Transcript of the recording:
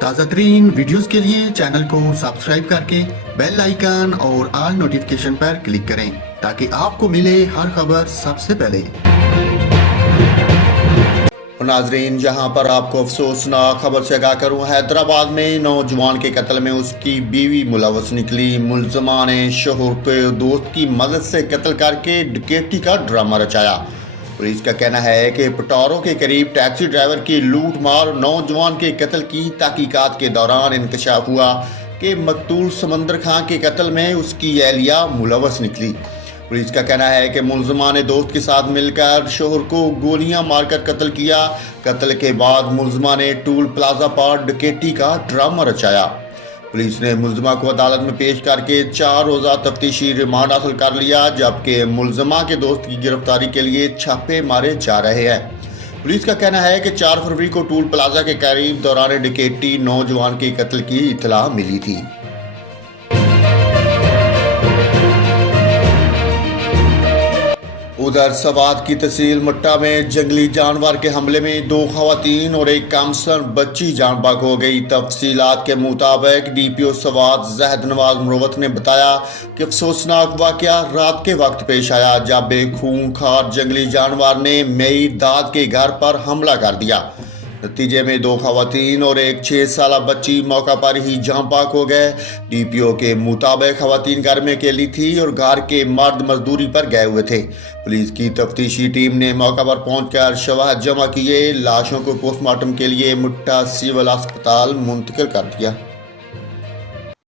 تازہ ترین ویڈیوز کے لیے چینل کو سبسکرائب کر کے بیل آئیکن اور آل نوٹیفیکیشن پر کلک کریں تاکہ آپ کو ملے ہر خبر سب سے پہلے۔ ناظرین، جہاں پر آپ کو افسوسناک خبر سے آگاہ کروں، حیدرآباد میں نوجوان کے قتل میں اس کی بیوی ملوث نکلی۔ ملزمہ نے شوہر کو دوست کی مدد سے قتل کر کے ڈکیتی کا ڈرامہ رچایا۔ پولیس کا کہنا ہے کہ پٹورو کے قریب ٹیکسی ڈرائیور کی لوٹ مار نوجوان کے قتل کی تحقیقات کے دوران انکشاف ہوا کہ مقتول سمندر خان کے قتل میں اس کی اہلیہ ملوث نکلی۔ پولیس کا کہنا ہے کہ ملزمہ نے دوست کے ساتھ مل کر شوہر کو گولیاں مار کر قتل کیا۔ قتل کے بعد ملزمہ نے ٹول پلازا پر ڈکیتی کا ڈرامہ رچایا۔ پولیس نے ملزمہ کو عدالت میں پیش کر کے 4 روزہ تفتیشی ریمانڈ حاصل کر لیا، جبکہ ملزمہ کے دوست کی گرفتاری کے لیے چھاپے مارے جا رہے ہیں۔ پولیس کا کہنا ہے کہ 4 فروری کو ٹول پلازا کے قریب دوران ڈکیتی نوجوان کے قتل کی اطلاع ملی تھی۔ ادھر سوات کی تحصیل مٹا میں جنگلی جانور کے حملے میں 2 خواتین اور ایک کم سن بچی جان بحق ہو گئی۔ تفصیلات کے مطابق ڈی پی او سوات زاہد نواز مروت نے بتایا کہ افسوسناک واقعہ رات کے وقت پیش آیا جب ایک خونخوار جنگلی جانور نے مئیر داد کے گھر پر حملہ کر دیا۔ نتیجے میں 2 خواتین اور ایک 6 سالہ بچی موقع پر ہی جان بحق ہو گئے۔ ڈی پی او کے مطابق خواتین گھر میں اکیلی تھی اور گھر کے مرد مزدوری پر گئے ہوئے تھے۔ پولیس کی تفتیشی ٹیم نے موقع پر پہنچ کر شواہد جمع کیے، لاشوں کو پوسٹ مارٹم کے لیے مٹا سول ہسپتال منتقل کر دیا۔